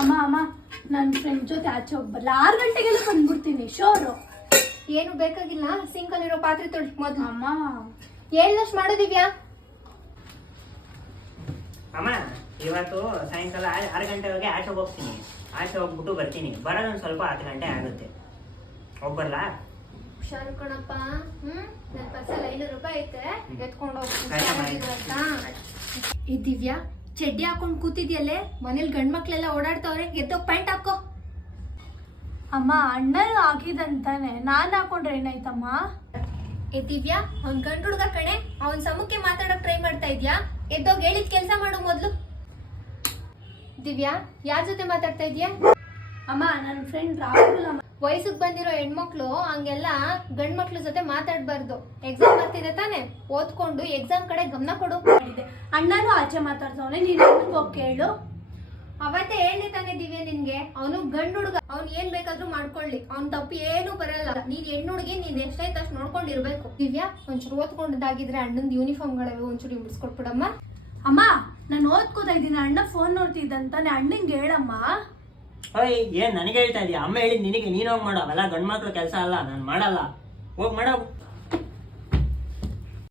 ಅಮ್ಮ ಅಮ್ಮ ನನ್ನ ಫ್ರೆಂಡ್ ಜೊತೆ ಆಚೆ ಹೋಗ್ಬರ್ಲ 6 ಗಂಟೆಗೆಲ್ಲ ಬಂದ್ಬಿಡ್ತೀನಿ ಶೋರು. ಏನು ಬೇಕಾಗಿಲ್ಲ, ಸಿಂಕಲ್ಲಿರೋ ಪಾತ್ರೆ ತೊಳಿ ಮೊದ್ಲು. ಅಮ್ಮ ಏಳ್ನಷ್ಟು ಮಾಡು ದಿವ್ಯಾ. ಅಮ್ಮ ಇವತ್ತು ಸಾಯಂಕಾಲ 6 ಗಂಟೆವರೆಗೆ ಆಚೆ ಹೋಗ್ತೀನಿ. ಆಚೆ ಹೋಗ್ಬಿಟ್ಟು ಬರ್ತೀನಿ. ಬರೋದೊಂದು ಸ್ವಲ್ಪ 10 ಗಂಟೆ ಆಗುತ್ತೆ. ಹೋಗ್ಬರ್ಲಾ? ಹುಷಾರು ಕಣಪ್ಪ. ನನ್ನ ಪರ್ಸಲ್ಲಿ 500 ರೂಪಾಯಿ ಐತೆ, ಎತ್ಕೊಂಡು ಈ ದಿವ್ಯಾ ಚಡ್ಡಿ ಹಾಕೊಂಡ್ ಕೂತಿದ್ಯಲ್ಲೇ, ಮನೇಲಿ ಗಂಡ್ ಮಕ್ಳೆಲ್ಲ ಓಡಾಡ್ತವ್ರೆ, ಎದ್ದೋಗ್ ಪ್ಯಾಂಟ್ ಹಾಕೋ. ಅಮ್ಮ ಅಣ್ಣನು ಹಾಕಿದಂತಾನೆ ನಾನ್ ಹಾಕೊಂಡ್ರೆ ಏನಾಯ್ತಮ್ಮ? ಏ ದಿವ್ಯಾ, ಅವ್ನ್ ಗಂಡ್ ಹುಡ್ಗ ಕಣೆ, ಅವನ್ ಸಮಕ್ಕೆ ಮಾತಾಡಕ್ ಟ್ರೈ ಮಾಡ್ತಾ ಇದ್ಯಾ? ಎದ್ದೋಗ್ ಹೇಳಿದ್ ಕೆಲ್ಸ ಮಾಡು ಮೊದ್ಲು. ದಿವ್ಯಾ, ಯಾರ ಜೊತೆ ಮಾತಾಡ್ತಾ ಇದ್ಯಾ? ಅಮ್ಮ ನನ್ನ ಫ್ರೆಂಡ್ ರಾಹುಲ್ ಅಮ್ಮ. ವಯಸ್ಸಿಗೆ ಬಂದಿರೋ ಹೆಣ್ಮಕ್ಳು ಹಂಗೆಲ್ಲ ಗಂಡ್ ಮಕ್ಳ ಜೊತೆ ಮಾತಾಡ್ಬಾರ್ದು. ಎಕ್ಸಾಮ್ ಬರ್ತಿದೆ ತಾನೆ, ಓದ್ಕೊಂಡು ಎಕ್ಸಾಮ್ ಕಡೆ ಗಮನ ಕೊಡು. ಅಣ್ಣನು ಆಚೆ ಮಾತಾಡ್ತವನೆ, ನೀನು ಹೋಗಿ ಕೇಳು. ಅವತ್ತೇ ಹೇಳಿ ತಾನೆ ದಿವ್ಯಾ ನಿನ್ಗೆ, ಅವನು ಗಂಡ್ ಹುಡುಗ, ಅವ್ನ್ ಏನ್ ಬೇಕಾದ್ರೂ ಮಾಡ್ಕೊಳ್ಳಿ, ಅವ್ನ್ ತಪ್ಪು ಏನು ಬರಲ್ಲ. ನೀನ್ ಹೆಣ್ಣು ಹುಡುಗಿ, ನೀನ್ ಎಷ್ಟೈತೆ ಅಷ್ಟು ನೋಡ್ಕೊಂಡಿರ್ಬೇಕು. ದಿವ್ಯಾ, ಒಂಚೂರು ಓದ್ಕೊಂಡದಾಗಿದ್ರೆ ಅಣ್ಣಂದ್ ಯೂನಿಫಾರ್ಮ್ಗಳವೆ ಒಂಚೂರು ಬಿಡಿಸ್ಕೊಟ್ಬಿಡಮ್ಮ. ಅಮ್ಮ ನಾನು ಓದ್ಕೋತಾ ಇದ್ದೀನಿ, ಅಣ್ಣ ಫೋನ್ ನೋಡ್ತಿದ್ದಂತಾನೆ, ಅಣ್ಣಂಗೆ ಹೇಳಮ್ಮ. ಓಯ್, ಏನ್ ನನಗೆ ಹೇಳ್ತಾ ಇದೀಯ? ಅಮ್ಮ ಹೇಳಿದ್ ನಿನಗೆ, ನೀನ್ ಹೋಗಿ ಮಾಡೋ. ಅವೆಲ್ಲ ಗಂಡ್ಮಕ್ಳು ಕೆಲಸ ಅಲ್ಲ, ನಾನು ಮಾಡಲ್ಲ. ಹೋಗ್ ಮಾಡೋ.